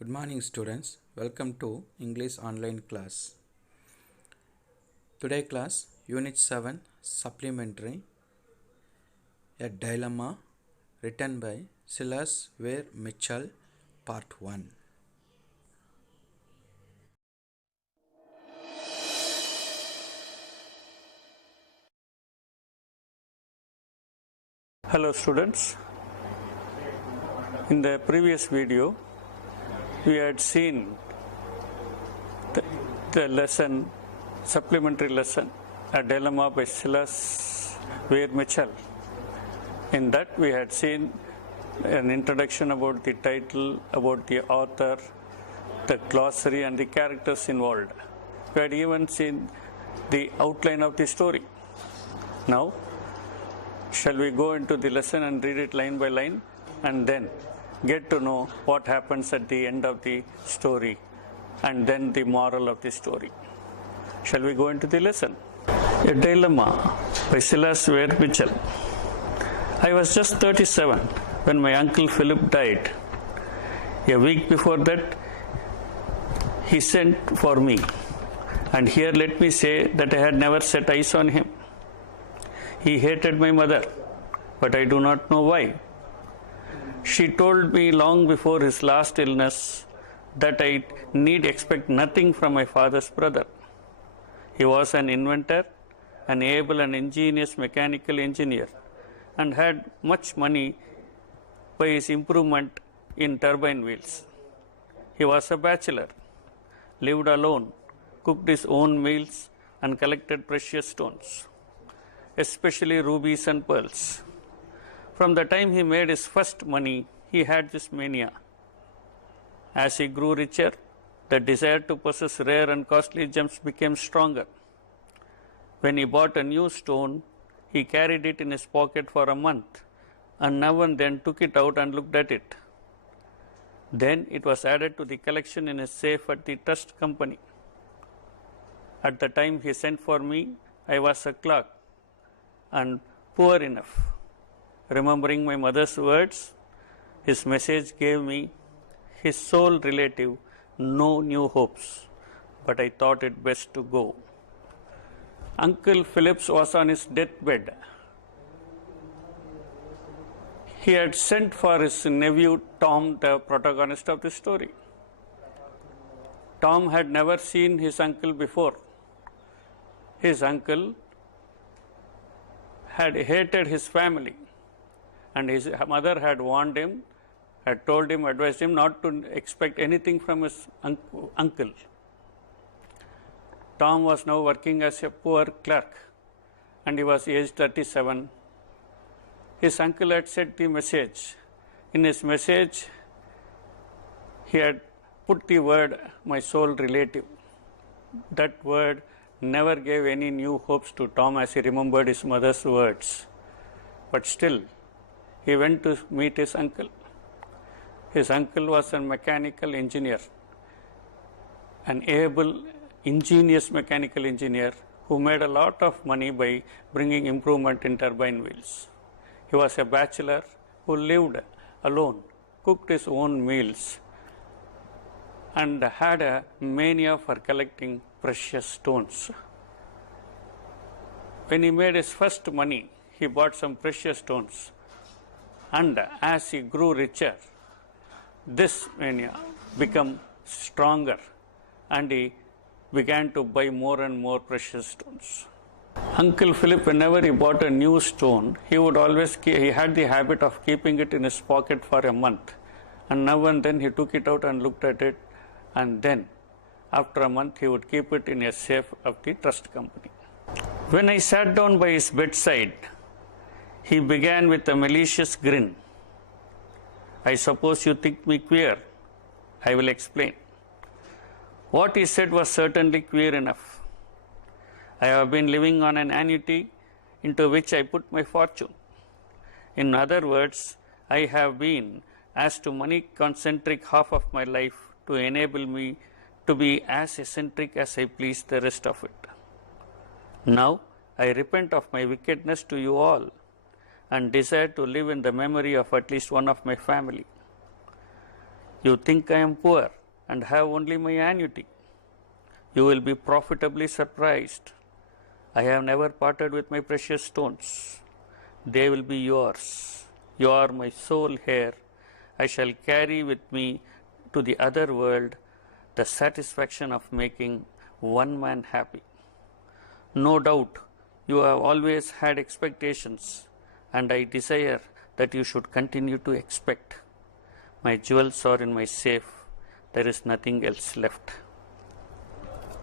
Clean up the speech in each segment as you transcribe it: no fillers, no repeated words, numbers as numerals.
Good morning students, welcome to English online class. Today class Unit 7 Supplementary, a Dilemma, written by Silas Ware Mitchell, Part 1. Hello students, in the previous video we had seen the lesson, supplementary lesson, a dilemma by Silas Ware Mitchell. In that we had seen an introduction about the title, about the author, the glossary and the characters involved. We had even seen the outline of the story. Now shall we go into the lesson and read it line by line and then get to know what happens at the end of the story and then the moral of the story. Shall we go into the lesson? A Dilemma by Silas Ware Mitchell. I was just 37 when my uncle Philip died. A week before that, he sent for me. And here let me say that I had never set eyes on him. He hated my mother, but I do not know why. She told me long before his last illness that I need expect nothing from my father's brother. He was an inventor, an able and ingenious mechanical engineer, and had much money by his improvement in turbine wheels. He was a bachelor, lived alone, cooked his own meals, and collected precious stones, especially rubies and pearls. From the time he made his first money, he had this mania. As he grew richer, the desire to possess rare and costly gems became stronger. When he bought a new stone, he carried it in his pocket for a month, and now and then took it out and looked at it. Then it was added to the collection in his safe at the trust company. At the time he sent for me, I was a clerk and poor enough. Remembering my mother's words, his message gave me, his sole relative, no new hopes, but I thought it best to go. Uncle Phillips was on his deathbed. He had sent for his nephew Tom, the protagonist of the story. Tom had never seen his uncle before. His uncle had hated his family, and his mother had warned him, had told him, advised him not to expect anything from his uncle. Tom was now working as a poor clerk, and he was aged 37. His uncle had said the message. In his message, he had put the word, my sole relative. That word never gave any new hopes to Tom as he remembered his mother's words. But still, he went to meet his uncle. His uncle was a mechanical engineer, an able, ingenious mechanical engineer who made a lot of money by bringing improvement in turbine wheels. He was a bachelor who lived alone, cooked his own meals, and had a mania for collecting precious stones. When he made his first money, he bought some precious stones. And as he grew richer, this mania became stronger, and he began to buy more and more precious stones. Uncle Philip, whenever he bought a new stone, he had the habit of keeping it in his pocket for a month. And now and then he took it out and looked at it, and then after a month he would keep it in a safe of the trust company. When I sat down by his bedside, he began with a malicious grin. I suppose you think me queer. I will explain. What he said was certainly queer enough. I have been living on an annuity into which I put my fortune. In other words, I have been, as to money concentric half of my life, to enable me to be as eccentric as I please the rest of it. Now I repent of my wickedness to you all, and desire to live in the memory of at least one of my family. You think I am poor and have only my annuity. You will be profitably surprised. I have never parted with my precious stones. They will be yours. You are my sole heir. I shall carry with me to the other world the satisfaction of making one man happy. No doubt you have always had expectations, and I desire that you should continue to expect. My jewels are in my safe. There is nothing else left.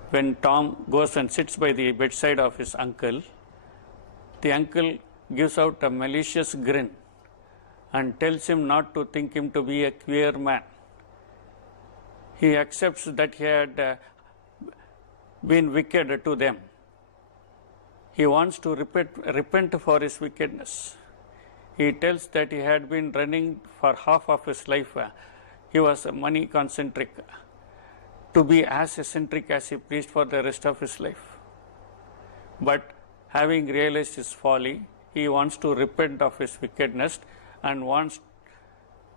When Tom goes and sits by the bedside of his uncle, the uncle gives out a malicious grin and tells him not to think him to be a queer man. He accepts that he had been wicked to them. He wants to repent for his wickedness. He tells that he had been running for half of his life. He was money concentric, to be as eccentric as he pleased for the rest of his life. But having realized his folly, he wants to repent of his wickedness and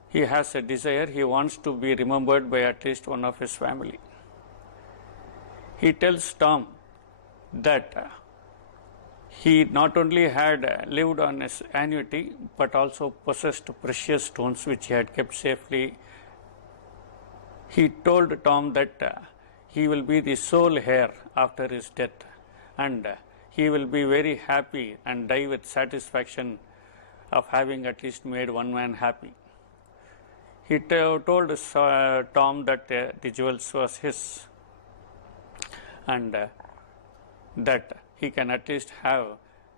he has a desire, he wants to be remembered by at least one of his family. He tells Tom that he not only had lived on his annuity but also possessed precious stones which he had kept safely. He told Tom that he will be the sole heir after his death, and he will be very happy and die with satisfaction of having at least made one man happy. He told Tom that the jewels was his, and that he can at least have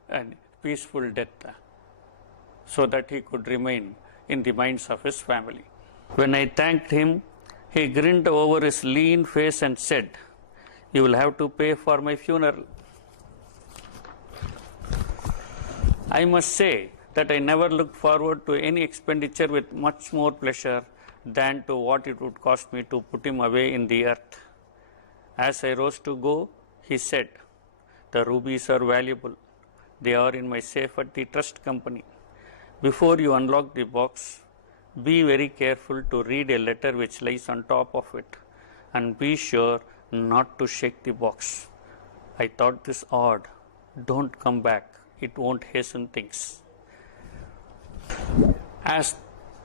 a peaceful death so that he could remain in the minds of his family. When I thanked him, he grinned over his lean face and said, "You will have to pay for my funeral." I must say that I never looked forward to any expenditure with much more pleasure than to what it would cost me to put him away in the earth. As I rose to go, he said, "The rubies are valuable. They are in my safe at the trust company. Before you unlock the box, be very careful to read a letter which lies on top of it, and be sure not to shake the box." I thought this odd. Don't come back. It won't hasten things. As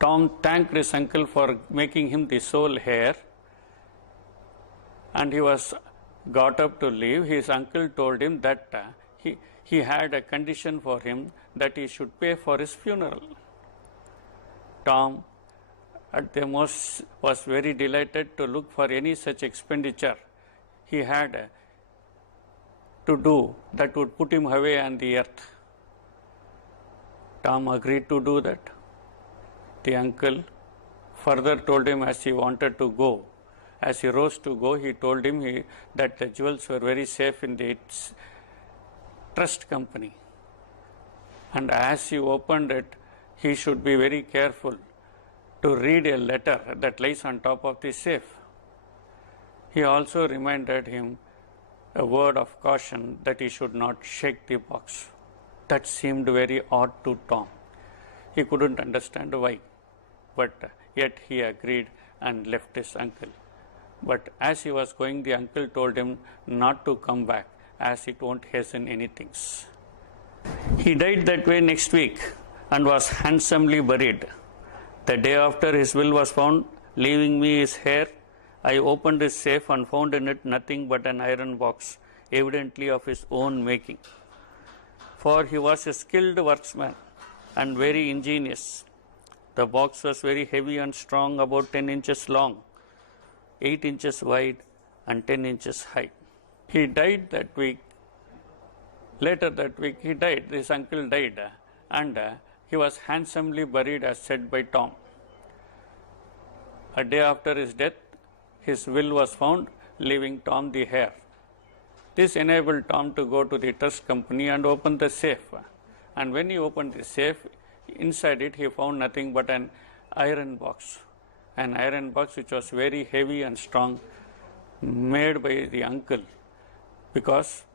Tom thanked his uncle for making him the sole heir, and he was got up to leave, his uncle told him that he had a condition for him, that he should pay for his funeral. Tom at the most was very delighted to look for any such expenditure he had to do that would put him away on the earth. Tom agreed to do that. The uncle further told him, as he wanted to go, as he rose to go, he told him that the jewels were very safe in its trust company, and as he opened it, he should be very careful to read a letter that lies on top of the safe. He also reminded him a word of caution that he should not shake the box. That seemed very odd to Tom. He couldn't understand why, but yet he agreed and left his uncle. But as he was going, the uncle told him not to come back, as it won't hasten anything. He died that way next week and was handsomely buried. The day after his will was found, leaving me his heir, I opened his safe and found in it nothing but an iron box, evidently of his own making. For he was a skilled worksman and very ingenious. The box was very heavy and strong, about 10 inches long, 8 inches wide, and 10 inches high. He died that week. Later that week, he died. His uncle died, and he was handsomely buried, as said by Tom. A day after his death, his will was found, leaving Tom the heir. This enabled Tom to go to the trust company and open the safe. And when he opened the safe, inside it he found nothing but an iron box. An iron box which was very heavy and strong, made by the uncle, because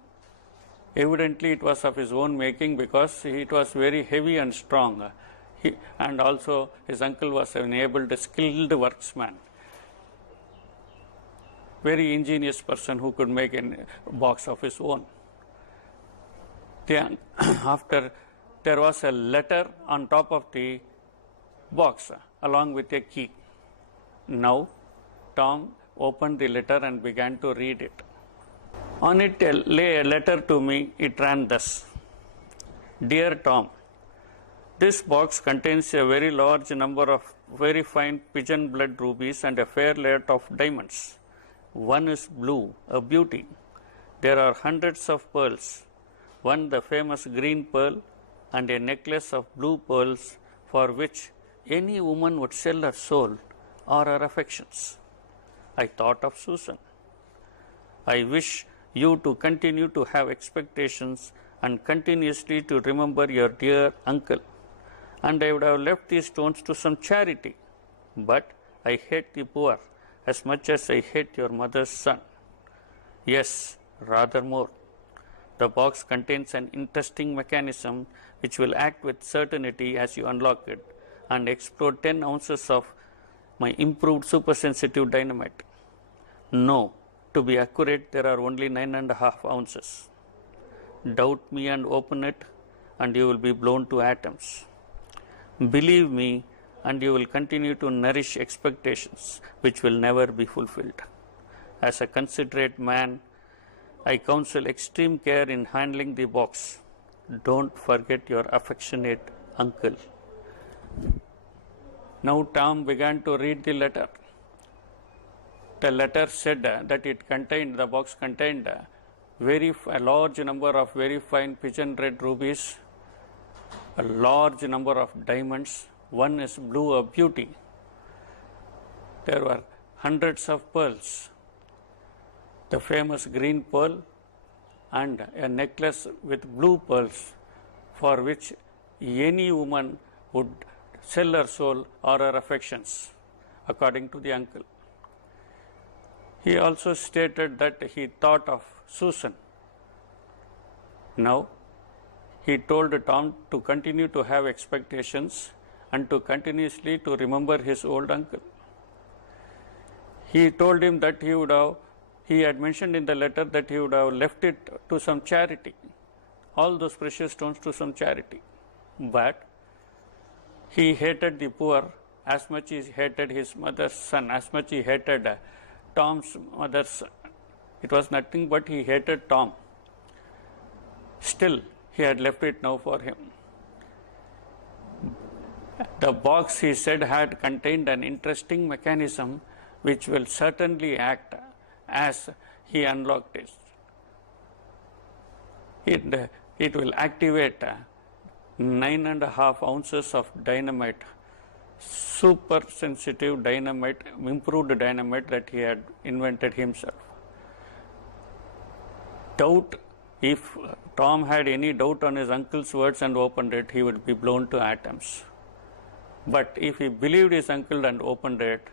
evidently it was of his own making, because it was very heavy and strong. And also his uncle was an able, skilled worksman. very ingenious person who could make a box of his own. Then after, there was a letter on top of the box along with a key. Now Tom opened the letter and began to read it. On it lay a letter to me. It ran thus: Dear Tom, this box contains a very large number of very fine pigeon blood rubies and a fair lot of diamonds. One is blue, a beauty. There are hundreds of pearls, one the famous green pearl, and a necklace of blue pearls for which any woman would sell her soul or her affections. I thought of Susan. I wish you to continue to have expectations and continuously to remember your dear uncle, and I would have left these stones to some charity. But I hate the poor as much as I hate your mother's son. Yes, rather more. The box contains an interesting mechanism which will act with certainty as you unlock it and explode 10 ounces of my improved supersensitive dynamite. No, to be accurate, there are only 9.5 ounces. Doubt me and open it, and you will be blown to atoms. Believe me, and you will continue to nourish expectations which will never be fulfilled. As a considerate man, I counsel extreme care in handling the box. Don't forget your affectionate uncle. Now Tom began to read the letter. The letter said that the box contained a large number of very fine pigeon red rubies, a large number of diamonds. One is blue, a beauty. There were hundreds of pearls, the famous green pearl, and a necklace with blue pearls for which any woman would sell her soul or her affections, according to the uncle. He also stated that he thought of Susan. Now, he told Tom to continue to have expectations and to continuously to remember his old uncle. He told him that he had mentioned in the letter that he would have left it to some charity, all those precious stones to some charity. But he hated the poor as much as he hated his mother's son, as much he hated Tom's mother's son. It was nothing but he hated Tom. Still, he had left it now for him. The box, he said, had contained an interesting mechanism which will certainly act as he unlocked it. It will activate 9.5 ounces of dynamite, super sensitive dynamite, improved dynamite that he had invented himself. If Tom had any doubt on his uncle's words and opened it, he would be blown to atoms. But if he believed his uncle and opened it,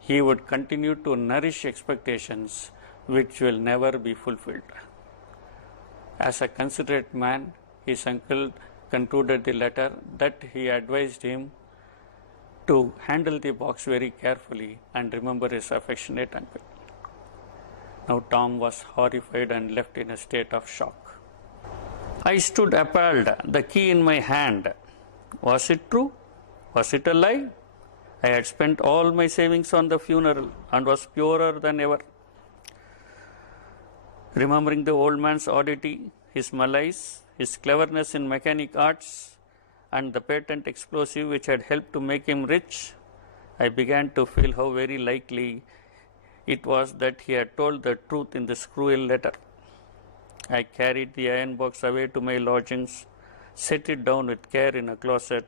he would continue to nourish expectations which will never be fulfilled. As a considerate man, his uncle concluded the letter that he advised him to handle the box very carefully and remember his affectionate uncle. Now Tom was horrified and left in a state of shock. I stood appalled, the key in my hand. Was it true? Was it a lie? I had spent all my savings on the funeral and was poorer than ever. Remembering the old man's oddity, his malice, his cleverness in mechanic arts, and the patent explosive which had helped to make him rich, I began to feel how very likely it was that he had told the truth in this cruel letter. I carried the iron box away to my lodgings, set it down with care in a closet,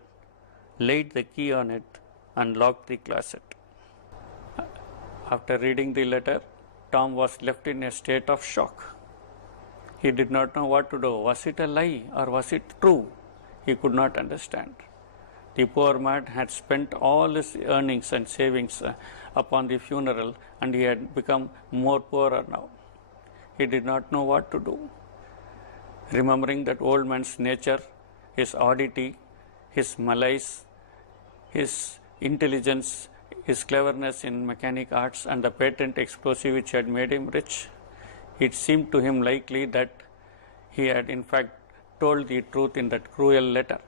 laid the key on it, and locked the closet. After reading the letter, Tom was left in a state of shock. He did not know what to do. Was it a lie or was it true? He could not understand. The poor man had spent all his earnings and savings upon the funeral, and he had become more poorer now. He did not know what to do. Remembering that old man's nature, his oddity, his malice, his intelligence his cleverness in mechanic arts and the patent explosive which had made him rich, it seemed to him likely that he had in fact told the truth in that cruel letter.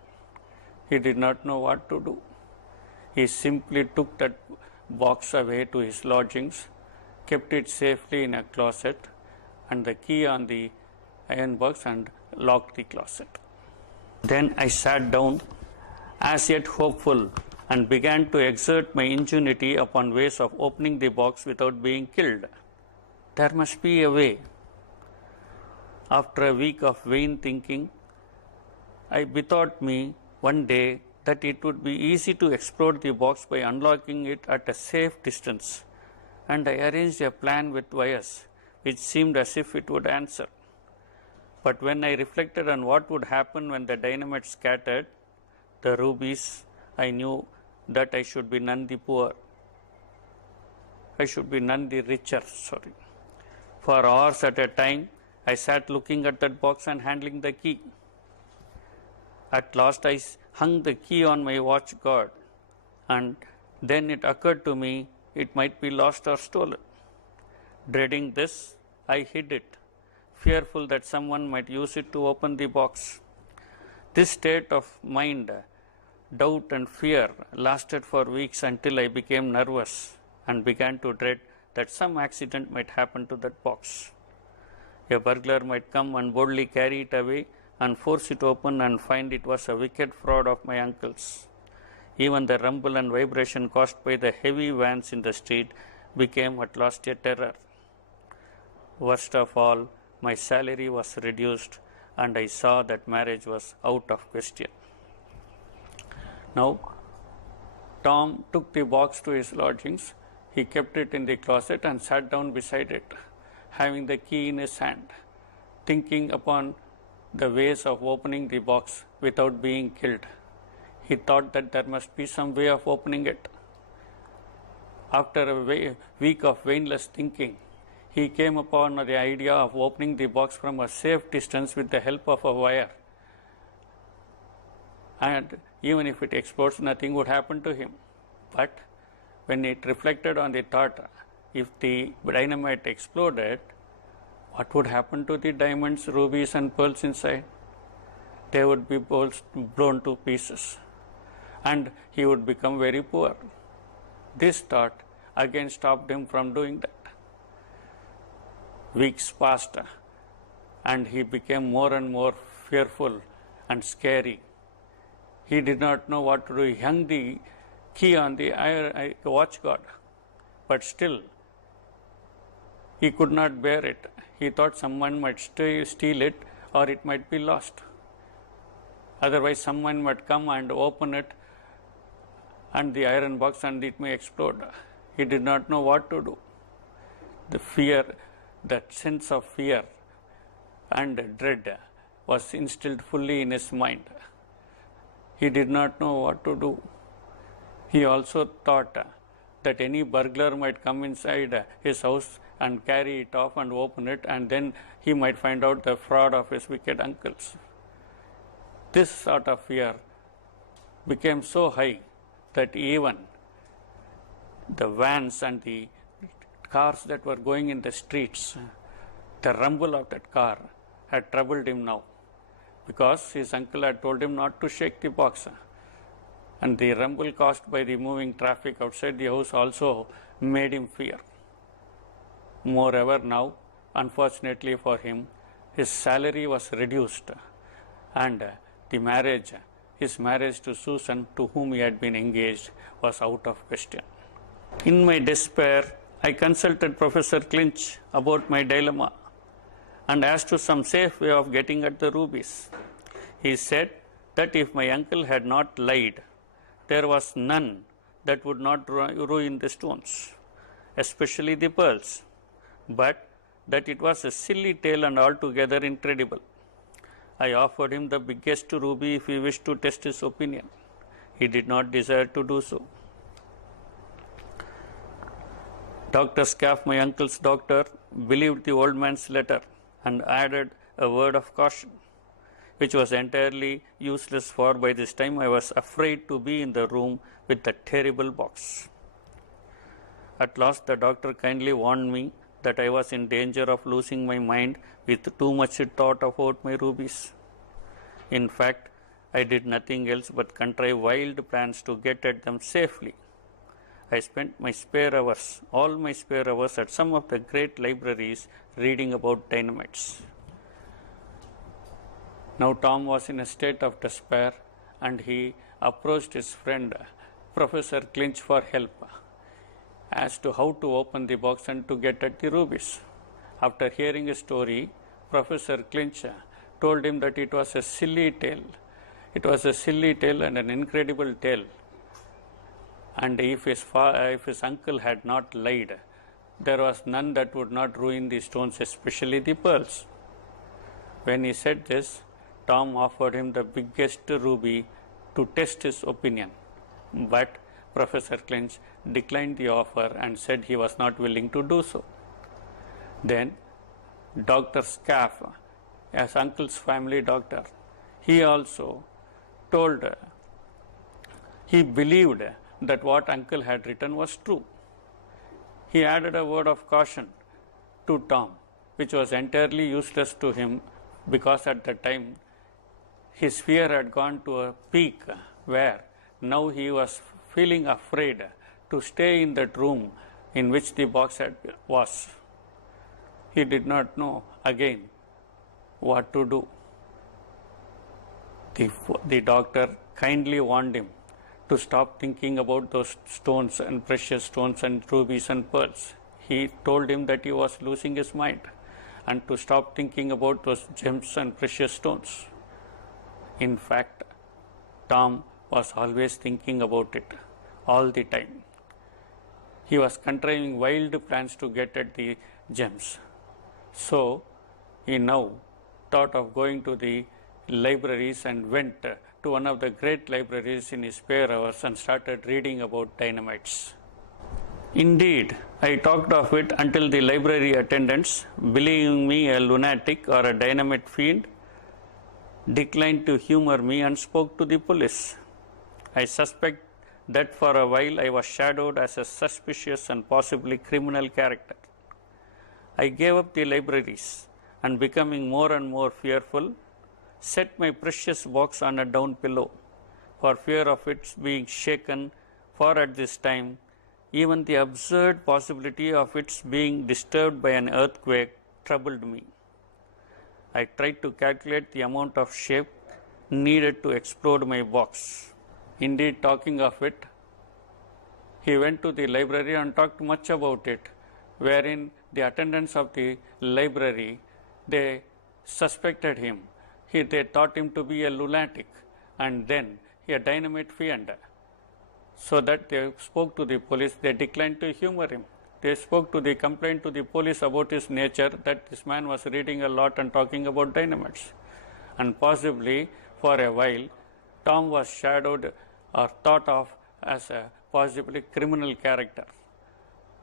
He did not know what to do. He simply took that box away to his lodgings, kept it safely in a closet, and the key on the iron box, and locked the closet. Then I sat down, as yet hopeful, and began to exert my ingenuity upon ways of opening the box without being killed. There must be a way. After a week of vain thinking, I bethought me one day that it would be easy to explore the box by unlocking it at a safe distance, and I arranged a plan with wires which seemed as if it would answer. But when I reflected on what would happen when the dynamite scattered the rubies, I knew that I should be none the richer. For hours at a time, I sat looking at that box and handling the key. At last I hung the key on my watch guard, and then it occurred to me it might be lost or stolen. Dreading this, I hid it, fearful that someone might use it to open the box. This state of mind, doubt and fear, lasted for weeks until I became nervous and began to dread that some accident might happen to that box. A burglar might come and boldly carry it away and force it open and find it was a wicked fraud of my uncle's. Even the rumble and vibration caused by the heavy vans in the street became at last a terror. Worst of all, my salary was reduced, and I saw that marriage was out of question. Now, Tom took the box to his lodgings. He kept it in the closet and sat down beside it, having the key in his hand, thinking upon the ways of opening the box without being killed. He thought that there must be some way of opening it. After a week of vainless thinking, he came upon the idea of opening the box from a safe distance with the help of a wire. And even if it explodes, nothing would happen to him. But when it reflected on the thought, if the dynamite exploded, what would happen to the diamonds, rubies and pearls inside? They would be blown to pieces, and he would become very poor. This thought again stopped him from doing that. Weeks passed, and he became more and more fearful and scary. He did not know what to do. He hung the key on the watch guard, but still he could not bear it. He thought someone might steal it, or it might be lost. Otherwise, someone might come and open it and the iron box, and it may explode. He did not know what to do. The fear, that sense of fear and dread was instilled fully in his mind. He did not know what to do. He also thought that any burglar might come inside his house and carry it off and open it, and then he might find out the fraud of his wicked uncles. This sort of fear became so high that even the vans and the cars that were going in the streets, the rumble of that car had troubled him now, because his uncle had told him not to shake the box. And the rumble caused by the moving traffic outside the house also made him fear. Moreover, now, unfortunately for him, his salary was reduced, and his marriage to Susan, to whom he had been engaged, was out of question. In my despair, I consulted Professor Clinch about my dilemma and asked for some safe way of getting at the rubies. He said that if my uncle had not lied, there was none that would not ruin the stones, especially the pearls, but that it was a silly tale and altogether incredible. I offered him the biggest ruby if he wished to test his opinion. He did not desire to do so. Dr. Scaff, my uncle's doctor, believed the old man's letter and added a word of caution, which was entirely useless, for by this time I was afraid to be in the room with the terrible box. At last, the doctor kindly warned me that I was in danger of losing my mind with too much thought about my rubies. In fact, I did nothing else but contrive wild plans to get at them safely. I spent my spare hours, all my spare hours, at some of the great libraries reading about dynamites. Now Tom was in a state of despair, and he approached his friend Professor Clinch for help as to how to open the box and to get at the rubies. After hearing his story, Professor Clinch told him that it was a silly tale. It was a silly tale and an incredible tale. And if his uncle had not lied, there was none that would not ruin the stones, especially the pearls. When he said this, Tom offered him the biggest ruby to test his opinion. But Professor Clinch declined the offer and said he was not willing to do so. Then Dr. Scaff, his uncle's family doctor, he also he believed that what uncle had written was true. He added a word of caution to Tom, which was entirely useless to him, because at the time his fear had gone to a peak where now he was feeling afraid to stay in that room in which the box was. He did not know again what to do. The doctor kindly warned him to stop thinking about those stones and precious stones and rubies and pearls. He told him that he was losing his mind and to stop thinking about those gems and precious stones. In fact, Tom was always thinking about it all the time. He was contriving wild plans to get at the gems. So, he now thought of going to the libraries and went to one of the great libraries in his spare hours and started reading about dynamites. Indeed, I talked of it until the library attendants, believing me a lunatic or a dynamite fiend, declined to humor me and spoke to the police. I suspect that for a while I was shadowed as a suspicious and possibly criminal character. I gave up the libraries and, becoming more and more fearful, set my precious box on a down pillow for fear of its being shaken, for at this time even the absurd possibility of its being disturbed by an earthquake troubled me. I tried to calculate the amount of shape needed to explode my box. Indeed, talking of it, he went to the library and talked much about it, wherein the attendants of the library, they suspected him. They thought him to be a lunatic and then a dynamite fiend. So that they spoke to the police. They declined to humor him. They spoke to the complaint to the police about his nature, that this man was reading a lot and talking about dynamites. And possibly for a while, Tom was shadowed or thought of as a possibly criminal character.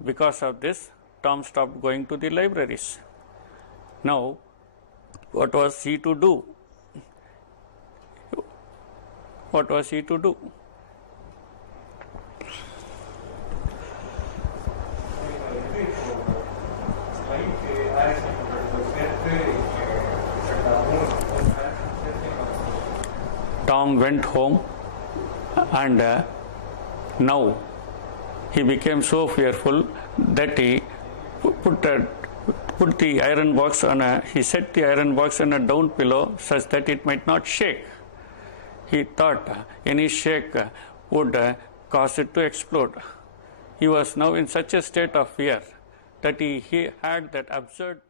Because of this, Tom stopped going to the libraries. Now, what was he to do? What was he to do? Tom went home, and now he became so fearful that he put the iron box he set the iron box on a down pillow such that it might not shake. He thought any shake would cause it to explode. He was now in such a state of fear that he had that absurd